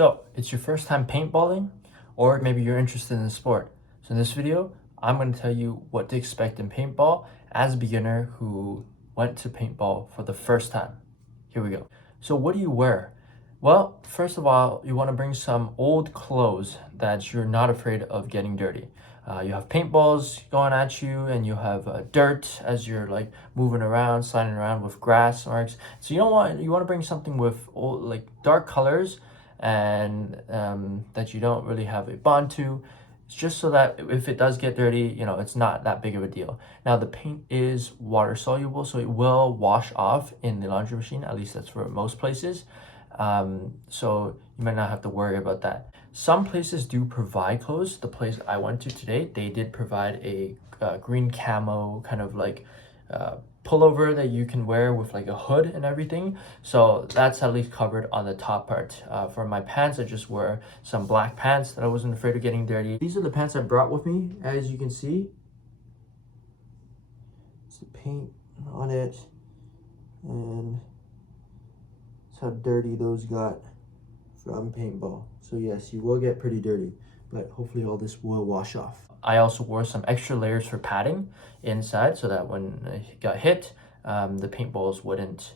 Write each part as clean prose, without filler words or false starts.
So it's your first time paintballing, or maybe you're interested in the sport. So in this video, I'm going to tell you what to expect in paintball as a beginner who went to paintball for the first time. Here we go. So what do you wear? Well, first of all, you want to bring some old clothes that you're not afraid of getting dirty. You have paintballs going at you, and you have dirt as you're like moving around, sliding around with grass marks. So you want to bring something with old, like dark colors, and that you don't really have a bond to. It's just so that if it does get dirty, it's not that big of a deal. Now the paint is water soluble, so it will wash off in the laundry machine. At least that's for most places. So you might not have to worry about that. Some places do provide clothes. The place I went to today, they did provide a green camo kind of like pullover that you can wear with like a hood and everything. So that's at least covered on the top part. For my pants, I just wear some black pants that I wasn't afraid of getting dirty. These are the pants I brought with me. As you can see, it's the paint on it, and that's how dirty those got from paintball. So yes, you will get pretty dirty, but hopefully all this will wash off. I also wore some extra layers for padding inside so that when it got hit, the paintballs wouldn't,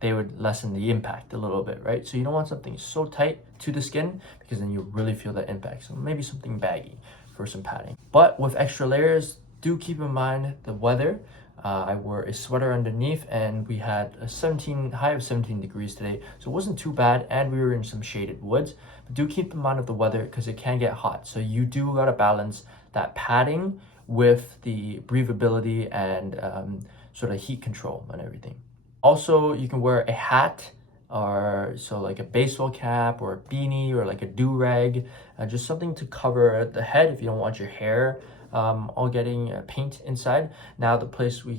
they would lessen the impact a little bit, right? So you don't want something so tight to the skin because then you really feel that impact. So maybe something baggy for some padding. But with extra layers, do keep in mind the weather. I wore a sweater underneath, and we had a high of 17 degrees today, so it wasn't too bad, and we were in some shaded woods. But do keep in mind of the weather because it can get hot, so you do gotta balance that padding with the breathability and sort of heat control and everything. Also, you can wear a hat, or so like a baseball cap or a beanie or like a do-rag, just something to cover the head if you don't want your hair all getting paint inside. Now the place we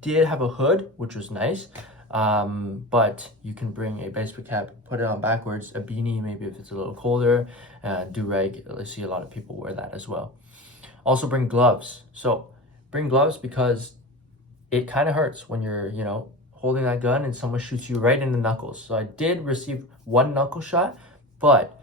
did have a hood, which was nice, but you can bring a baseball cap, put it on backwards, a beanie maybe if it's a little colder, do-rag. I see a lot of people wear that as well. Also bring gloves. So bring gloves because it kind of hurts when you're holding that gun and someone shoots you right in the knuckles. So I did receive one knuckle shot, but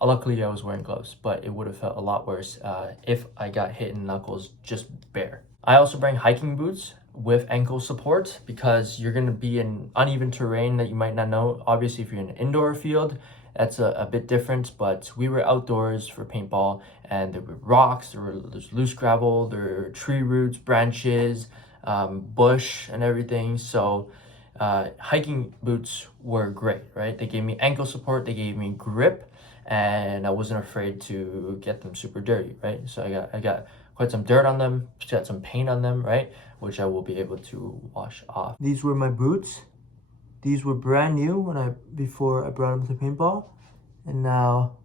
luckily I was wearing gloves, but it would have felt a lot worse if I got hit in the knuckles just bare. I also bring hiking boots with ankle support because you're going to be in uneven terrain that you might not know. Obviously, if you're in an indoor field, that's a bit different, but we were outdoors for paintball, and there were rocks, there's loose gravel, there were tree roots, branches, bush and everything. So hiking boots were great, right? They gave me ankle support, they gave me grip, and I wasn't afraid to get them super dirty, right? So I got quite some dirt on them, got some paint on them, right? Which I will be able to wash off. These were my boots. These were brand new before I brought them to paintball, and now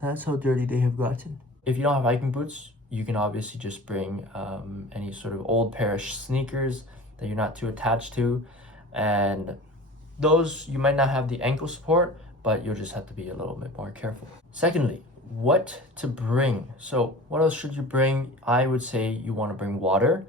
that's how dirty they have gotten. If you don't have hiking boots, you can obviously just bring any sort of old pair of sneakers that you're not too attached to, and those you might not have the ankle support, but you'll just have to be a little bit more careful. Secondly, what to bring. So what else should you bring? I would say you want to bring water.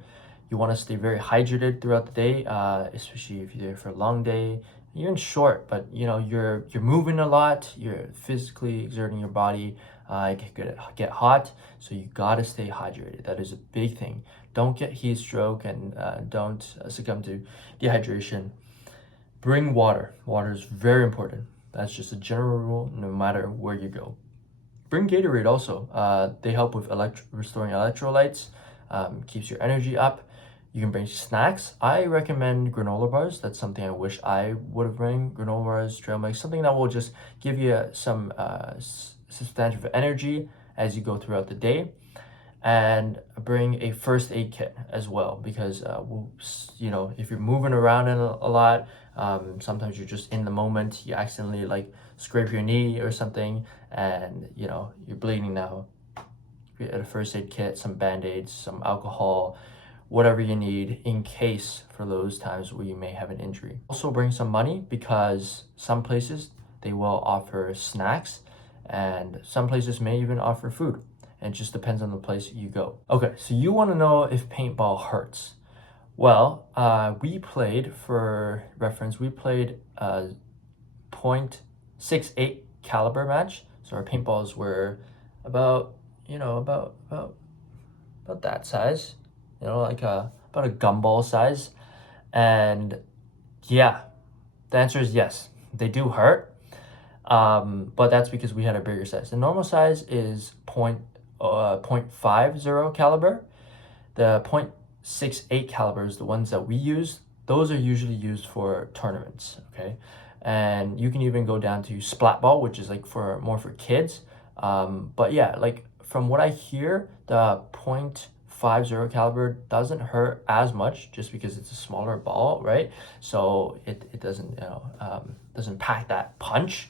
You want to stay very hydrated throughout the day, especially if you're there for a long day. Even short, but you're moving a lot, you're physically exerting your body. It could get hot, so you gotta stay hydrated. That is a big thing. Don't get heat stroke, and don't succumb to dehydration. Bring water. Water is very important. That's just a general rule, no matter where you go. Bring Gatorade also. They help with restoring electrolytes, keeps your energy up. You can bring snacks. I recommend granola bars. That's something I wish I would have bring. Granola bars, trail mix, something that will just give you some substantive energy as you go throughout the day. And bring a first aid kit as well, because if you're moving around a lot, sometimes you're just in the moment, you accidentally like scrape your knee or something, and you're bleeding now. Get a first aid kit, some band-aids, some alcohol, whatever you need in case for those times where you may have an injury. Also bring some money because some places they will offer snacks, and some places may even offer food. And it just depends on the place you go. Okay, so you want to know if paintball hurts. Well, we played, for reference, .68 caliber match. So our paintballs were about, about that size, like about a gumball size. And yeah, the answer is yes, they do hurt. But that's because we had a bigger size. The normal size is .50 caliber. The .68 calibers, the ones that we use, those are usually used for tournaments, okay? And you can even go down to splat ball, which is like for more for kids. But yeah, like from what I hear, the .50 caliber doesn't hurt as much just because it's a smaller ball, right? So it doesn't, doesn't pack that punch.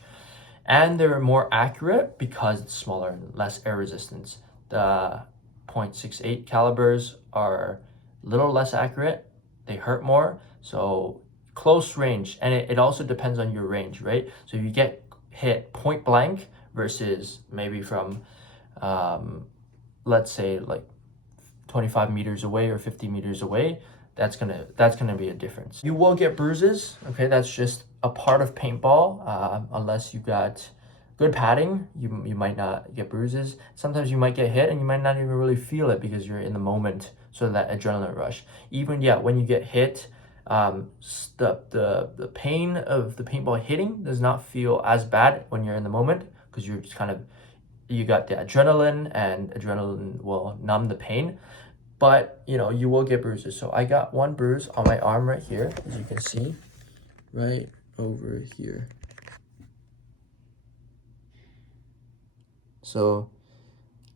And they're more accurate because it's smaller and less air resistance. The .68 calibers are a little less accurate. They hurt more. So close range, and it also depends on your range, right? So if you get hit point blank versus maybe from, let's say like 25 meters away or 50 meters away, that's gonna be a difference. You will get bruises, okay? That's just a part of paintball. Unless you got good padding, you might not get bruises. Sometimes you might get hit and you might not even really feel it because you're in the moment. So that adrenaline rush. Even when you get hit, the pain of the paintball hitting does not feel as bad when you're in the moment because you're just you got the adrenaline, and adrenaline will numb the pain. But you will get bruises. So I got one bruise on my arm right here, as you can see, right over here. So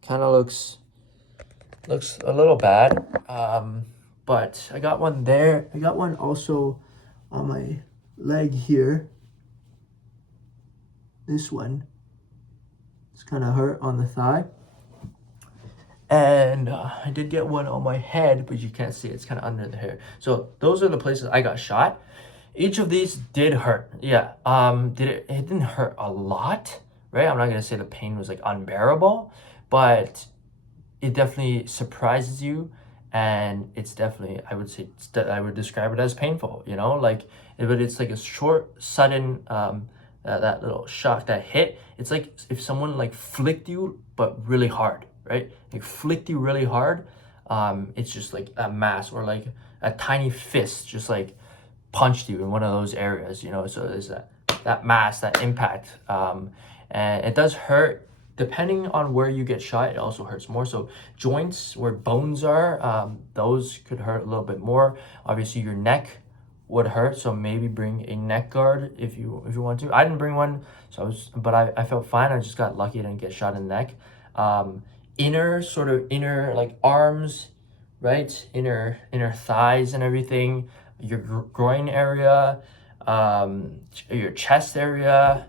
kind of looks a little bad, but I got one there. I got one also on my leg here. This one, it's kind of hurt on the thigh. And I did get one on my head, but you can't see it. It's kind of under the hair. So those are the places I got shot. Each of these did hurt. Yeah. It didn't hurt a lot, right? I'm not gonna say the pain was like unbearable, but it definitely surprises you, and it's definitely, I would describe it as painful. But it's like a short, sudden, that little shock, that hit. It's like if someone like flicked you, but really hard. Right? Like flicked you really hard. It's just like a mass, or like a tiny fist just like punched you in one of those areas, so there's that mass, that impact. And it does hurt depending on where you get shot. It also hurts more. So joints where bones are, those could hurt a little bit more. Obviously your neck would hurt, so maybe bring a neck guard if you want to. I didn't bring one, but I felt fine. I just got lucky, I didn't get shot in the neck. Inner like arms, right? Inner thighs and everything, your groin area, your chest area.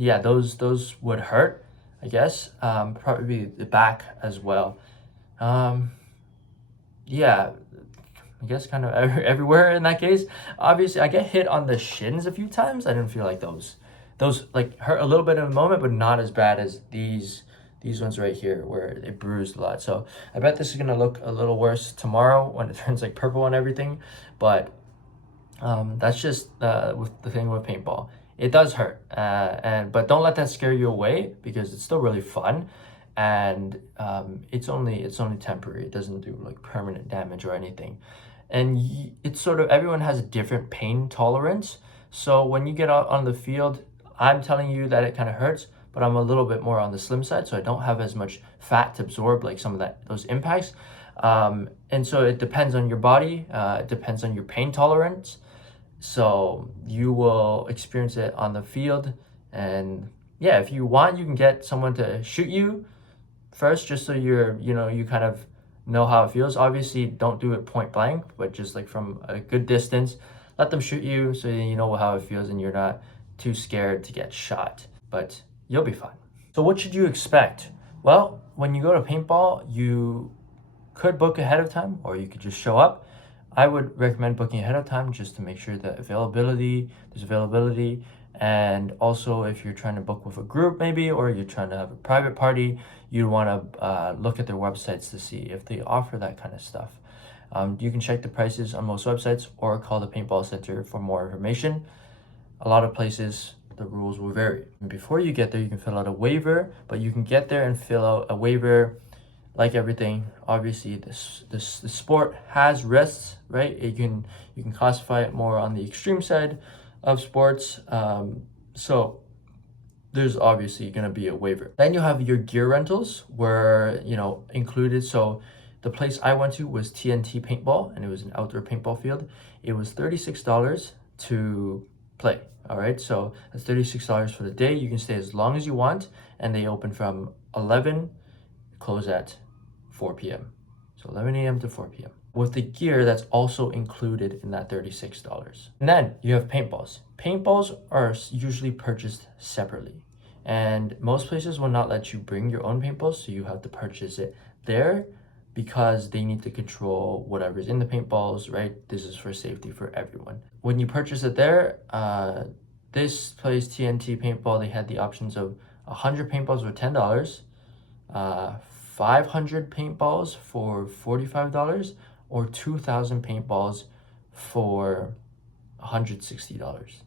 Yeah, those would hurt, I guess. Probably the back as well. Yeah, I guess kind of everywhere in that case. Obviously, I get hit on the shins a few times. I didn't feel like those like hurt a little bit in a moment, but not as bad as these ones right here where it bruised a lot. So I bet this is gonna look a little worse tomorrow when it turns like purple and everything. But that's just with the thing with paintball. It does hurt, but don't let that scare you away, because it's still really fun, and it's only temporary. It doesn't do like permanent damage or anything. And it's sort of, everyone has a different pain tolerance. So when you get out on the field, I'm telling you that it kind of hurts, but I'm a little bit more on the slim side, so I don't have as much fat to absorb like some of those impacts. And so it depends on your body, it depends on your pain tolerance. So you will experience it on the field. And yeah, if you want, you can get someone to shoot you first, just so you kind of know how it feels. Obviously, don't do it point blank, but just like from a good distance, let them shoot you so you know how it feels and you're not too scared to get shot. But you'll be fine. So what should you expect? Well, when you go to paintball, you could book ahead of time, or you could just show up. I would recommend booking ahead of time just to make sure that there's availability. And also, if you're trying to book with a group maybe, or you're trying to have a private party, you want to look at their websites to see if they offer that kind of stuff. You can check the prices on most websites or call the paintball center for more information. a lot of places the rules will vary. And before you get there, you can fill out a waiver, but you can get there and fill out a waiver like everything. Obviously, the sport has risks, right? You can classify it more on the extreme side of sports. So there's obviously going to be a waiver. Then you have your gear rentals where, included. So the place I went to was TNT Paintball, and it was an outdoor paintball field. It was $36 to play. All right, so that's $36 for the day. You can stay as long as you want, and they open from 11, close at 4 p.m. So 11 a.m. to 4 p.m. With the gear, that's also included in that $36. And then you have paintballs. Paintballs are usually purchased separately. And most places will not let you bring your own paintballs, so you have to purchase it there because they need to control whatever's in the paintballs, right? This is for safety for everyone. When you purchase it there, this place, TNT Paintball, they had the options of 100 paintballs for $10, 500 paintballs for $45, or 2,000 paintballs for $160.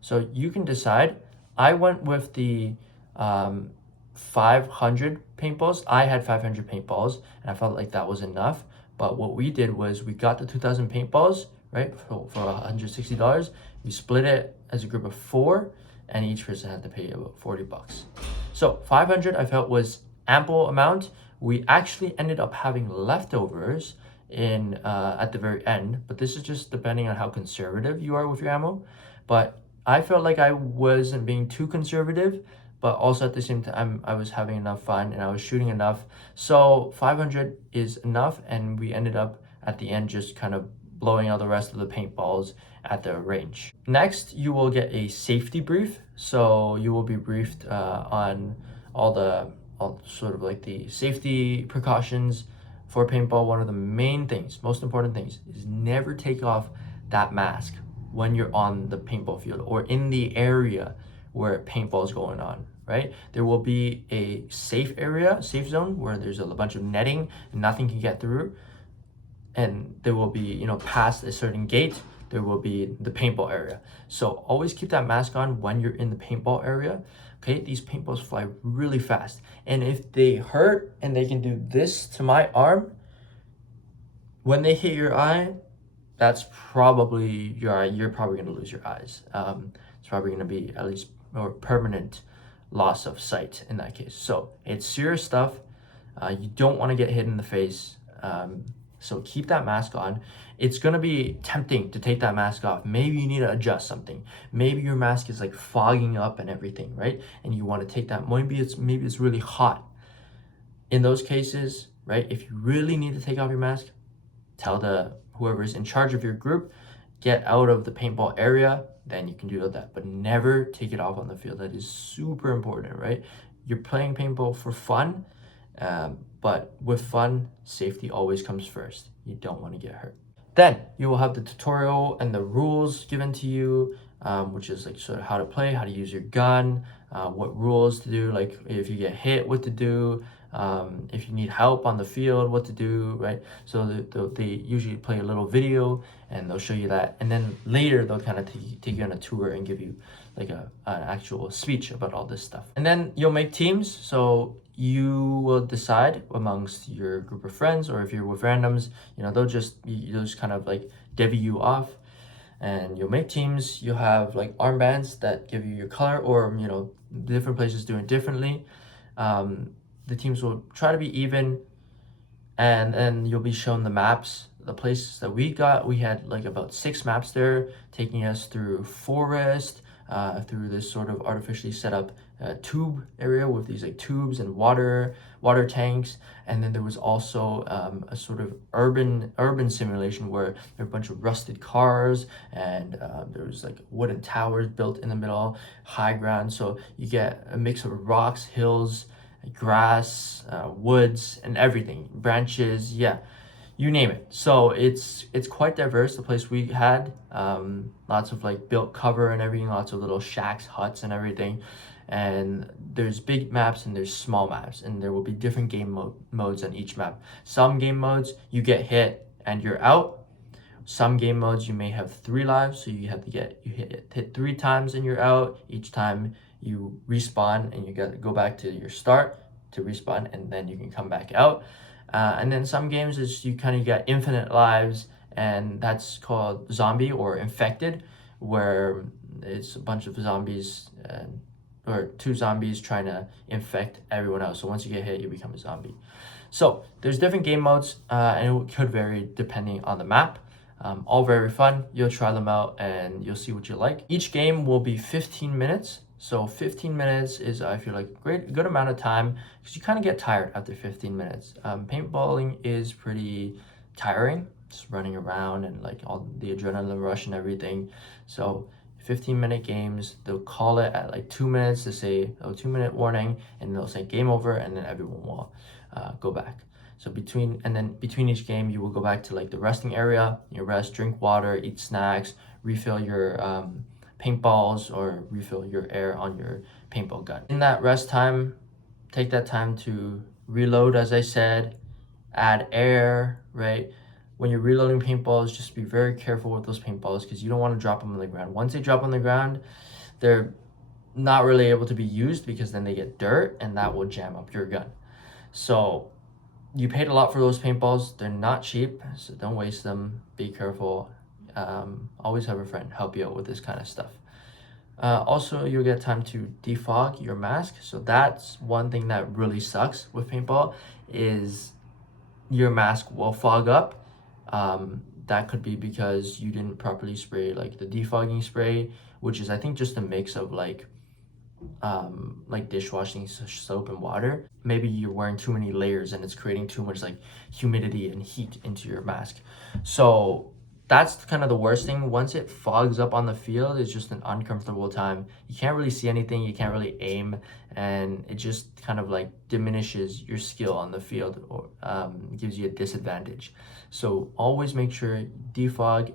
So you can decide. I went with the 500 paintballs. I had 500 paintballs, and I felt like that was enough. But what we did was we got the 2,000 paintballs, right, for $160. We split it as a group of 4, and each person had to pay about $40. So 500 I felt was ample amount. We actually ended up having leftovers in at the very end, but this is just depending on how conservative you are with your ammo. But I felt like I wasn't being too conservative, but also at the same time I was having enough fun and I was shooting enough. So 500 is enough, and we ended up at the end just kind of blowing out the rest of the paintballs at the range. Next, you will get a safety brief. So you will be briefed on all sort of like the safety precautions for paintball. One of the main things, most important things, is never take off that mask when you're on the paintball field or in the area where paintball is going on, right? There will be a safe area, safe zone, where there's a bunch of netting and nothing can get through. And there will be, past a certain gate, there will be the paintball area. So always keep that mask on when you're in the paintball area. Okay, these paintballs fly really fast. And if they hurt and they can do this to my arm, when they hit your eye, that's probably you're probably going to lose your eyes. It's probably going to be at least or permanent loss of sight in that case. So it's serious stuff. You don't want to get hit in the face. So keep that mask on. It's going to be tempting to take that mask off. Maybe you need to adjust something. Maybe your mask is like fogging up and everything, right? And you want to take that. Maybe it's really hot. In those cases, right? If you really need to take off your mask, tell whoever's in charge of your group, get out of the paintball area, then you can do that. But never take it off on the field. That is super important, right? You're playing paintball for fun, but with fun, safety always comes first. You don't want to get hurt. Then you will have the tutorial and the rules given to you, which is like sort of how to play, how to use your gun, what rules to do, like if you get hit, what to do, if you need help on the field, what to do, right? So they usually play a little video and they'll show you that. And then later they'll kind of take you on a tour and give you like an actual speech about all this stuff. And then you'll make teams. So you will decide amongst your group of friends, or if you're with randoms, they'll just kind of like divvy you off, and you'll make teams. You'll have like armbands that give you your color, or different places do it differently. The teams will try to be even, and then you'll be shown the maps. The places that we had like about 6 maps there, taking us through forest, through this sort of artificially set up tube area with these like tubes and water tanks. And then there was also a sort of urban simulation where there were a bunch of rusted cars, and there was like wooden towers built in the middle, high ground. So you get a mix of rocks, hills, grass, woods, and everything, branches, you name it. So it's quite diverse, the place we had. Lots of like built cover and everything, lots of little shacks, huts, and everything. And there's big maps and there's small maps, and there will be different game modes on each map. Some game modes you get hit and you're out, Some game modes you may have 3 lives, so you have to hit 3 times and you're out. Each time you respawn and you got to go back to your start to respawn, and then you can come back out. And then some games is you kind of get infinite lives, and that's called zombie or infected, where it's a bunch of zombies or 2 zombies trying to infect everyone else. So once you get hit, you become a zombie. So there's different game modes, and it could vary depending on the map. All very fun. You'll try them out and you'll see what you like. Each game will be 15 minutes. So 15 minutes is, I feel like, a good amount of time, because you kind of get tired after 15 minutes. Paintballing is pretty tiring, just running around and like all the adrenaline rush and everything. So 15-minute games, they'll call it at like 2 minutes to say, 2-minute warning, and they'll say game over, and then everyone will go back. So between each game, you will go back to like the resting area, you rest, drink water, eat snacks, refill your paintballs, or refill your air on your paintball gun. In that rest time, take that time to reload, as I said, add air, right? When you're reloading paintballs, just be very careful with those paintballs, because you don't want to drop them on the ground. Once they drop on the ground, they're not really able to be used, because then they get dirt and that will jam up your gun. So you paid a lot for those paintballs. They're not cheap, so don't waste them. Be careful. Always have a friend help you out with this kind of stuff. Also, you'll get time to defog your mask. So that's one thing that really sucks with paintball, is your mask will fog up. That could be because you didn't properly spray like the defogging spray, which is, I think, just a mix of like dishwashing soap and water. Maybe you're wearing too many layers and it's creating too much like humidity and heat into your mask. So that's kind of the worst thing. Once it fogs up on the field, it's just an uncomfortable time. You can't really see anything, you can't really aim, and it just kind of like diminishes your skill on the field, or gives you a disadvantage. So always make sure you defog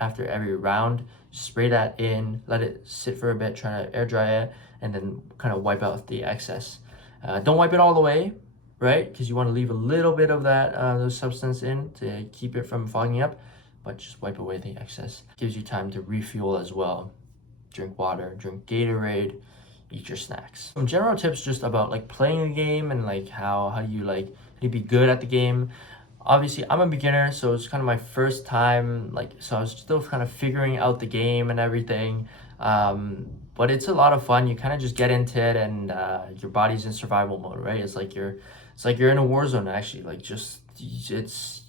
after every round. Spray that in, let it sit for a bit, try to air dry it, and then kind of wipe out the excess. Don't wipe it all the way, right? Because you want to leave a little bit of that those substance in to keep it from fogging up, but just wipe away the excess. Gives you time to refuel as well. Drink water, drink Gatorade, eat your snacks. Some general tips just about like playing the game, and like how do you be good at the game. Obviously, I'm a beginner, so it's kind of my first time, so I was still kind of figuring out the game and everything. But it's a lot of fun. You kind of just get into it, and your body's in survival mode, right? It's like you're in a war zone, actually.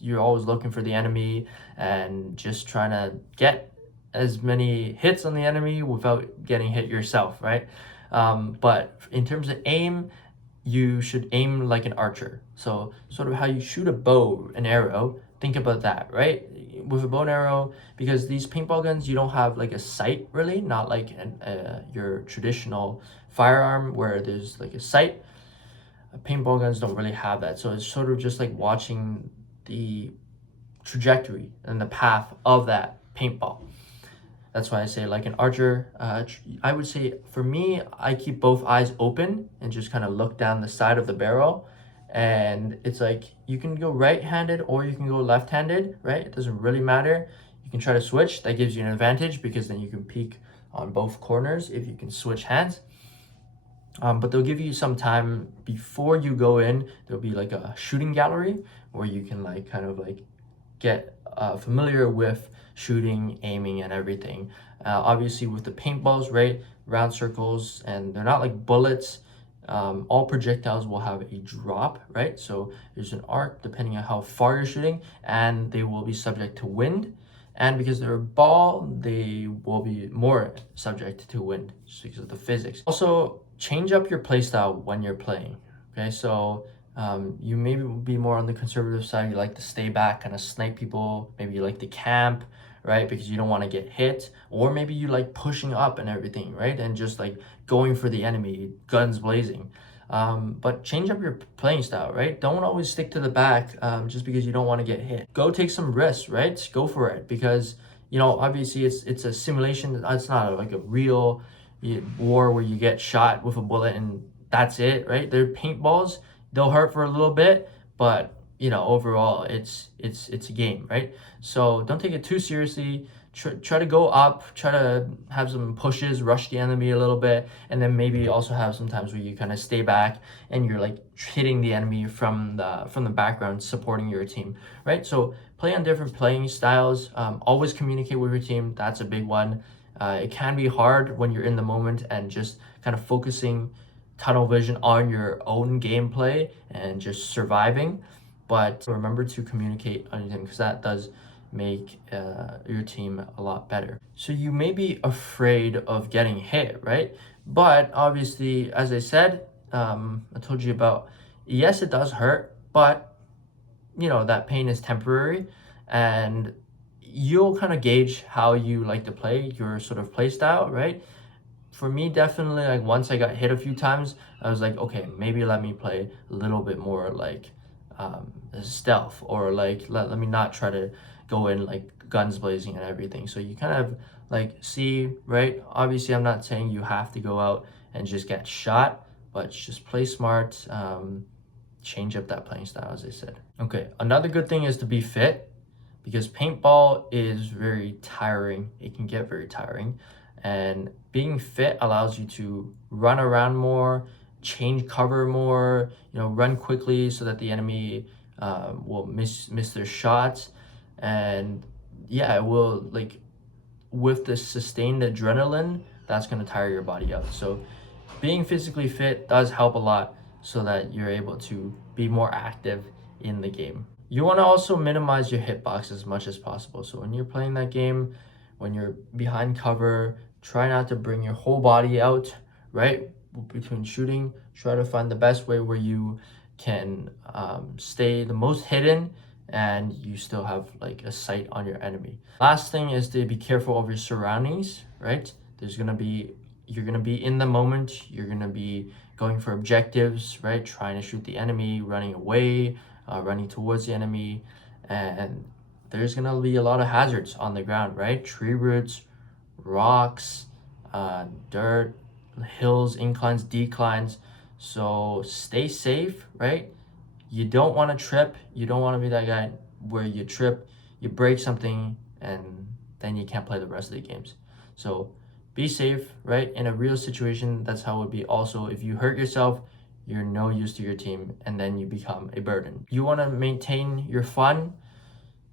You're always looking for the enemy and just trying to get as many hits on the enemy without getting hit yourself, right? But in terms of aim, you should aim like an archer. So sort of how you shoot a bow and arrow, think about that, right? With a bow and arrow, because these paintball guns, you don't have like a sight really, not like your traditional firearm where there's like a sight. Paintball guns don't really have that. So it's sort of just like watching the trajectory and the path of that paintball. That's why I say like an archer. I would say for me, I keep both eyes open and just kind of look down the side of the barrel. And it's like you can go right-handed or you can go left-handed, right? It doesn't really matter. You can try to switch. That gives you an advantage, because then you can peek on both corners if you can switch hands. But they'll give you some time before you go in. There'll be like a shooting gallery where you can like kind of like get familiar with shooting, aiming, and everything. Obviously with the paintballs, right, round circles, and they're not like bullets. All projectiles will have a drop, right? So there's an arc depending on how far you're shooting, and they will be subject to wind. And because they're a ball, they will be more subject to wind just because of the physics. Also, change up your playstyle when you're playing, okay? So you maybe be more on the conservative side. You like to stay back, kind of snipe people. Maybe you like to camp, right? Because you don't want to get hit. Or maybe you like pushing up and everything, right? And just like going for the enemy, guns blazing. But change up your playing style, right? Don't always stick to the back just because you don't want to get hit. Go take some risks, right? Go for it, because obviously it's a simulation. It's not like a real war where you get shot with a bullet and that's it, right? They're paintballs. They'll hurt for a little bit, but overall it's a game, right? So don't take it too seriously. Try to go up, try to have some pushes, rush the enemy a little bit, and then maybe also have some times where you kind of stay back and you're like hitting the enemy from the background, supporting your team, right? So play on different playing styles. Always communicate with your team. That's a big one. It can be hard when you're in the moment and just kind of focusing tunnel vision on your own gameplay and just surviving. But remember to communicate on your team, because that does make your team a lot better. So you may be afraid of getting hit, right? But obviously, as I said, I told you about, yes, it does hurt, but that pain is temporary, and you'll kind of gauge how you like to play, your sort of play style, right? For me, definitely, like once I got hit a few times, I was like, okay, maybe let me play a little bit more like stealth, or like let me not try to go in like guns blazing and everything. So you kind of like see, right? Obviously, I'm not saying you have to go out and just get shot, but just play smart. Change up that playing style, as I said. Okay, another good thing is to be fit, because paintball is very tiring. It can get very tiring, and being fit allows you to run around more, change cover more, run quickly so that the enemy will miss their shots. And yeah, it will, like, with the sustained adrenaline, that's going to tire your body out. So being physically fit does help a lot, so that you're able to be more active in the game. You want to also minimize your hitbox as much as possible. So when you're playing that game, when you're behind cover, try not to bring your whole body out, right? Between shooting, try to find the best way where you can stay the most hidden and you still have like a sight on your enemy. Last thing is to be careful of your surroundings, right? You're gonna be in the moment, you're gonna be going for objectives, right? Trying to shoot the enemy, running away, running towards the enemy, and there's gonna be a lot of hazards on the ground, right? Tree roots, rocks, dirt, hills, inclines, declines. So stay safe, right? You don't want to trip. You don't want to be that guy where you trip, you break something, and then you can't play the rest of the games. So be safe, right? In a real situation, that's how it would be. Also, if you hurt yourself, you're no use to your team, and then you become a burden. You want to maintain your fun,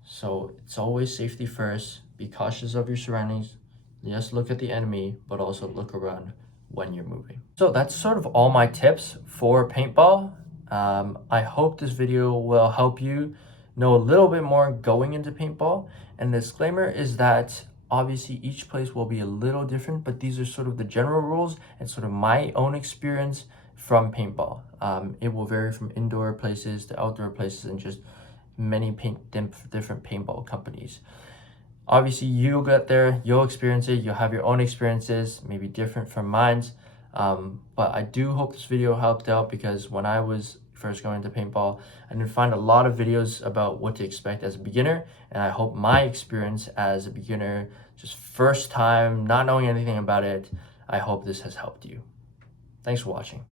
so it's always safety first. Be cautious of your surroundings. Yes, look at the enemy, but also look around when you're moving. So that's sort of all my tips for paintball. I hope this video will help you know a little bit more going into paintball. And the disclaimer is that obviously each place will be a little different, but these are sort of the general rules and sort of my own experience from paintball. It will vary from indoor places to outdoor places and just many different paintball companies. Obviously, you'll get there, you'll experience it, you'll have your own experiences, maybe different from mine. But I do hope this video helped out, because when I was first going into paintball, I didn't find a lot of videos about what to expect as a beginner. And I hope my experience as a beginner, just first time, not knowing anything about it, I hope this has helped you. Thanks for watching.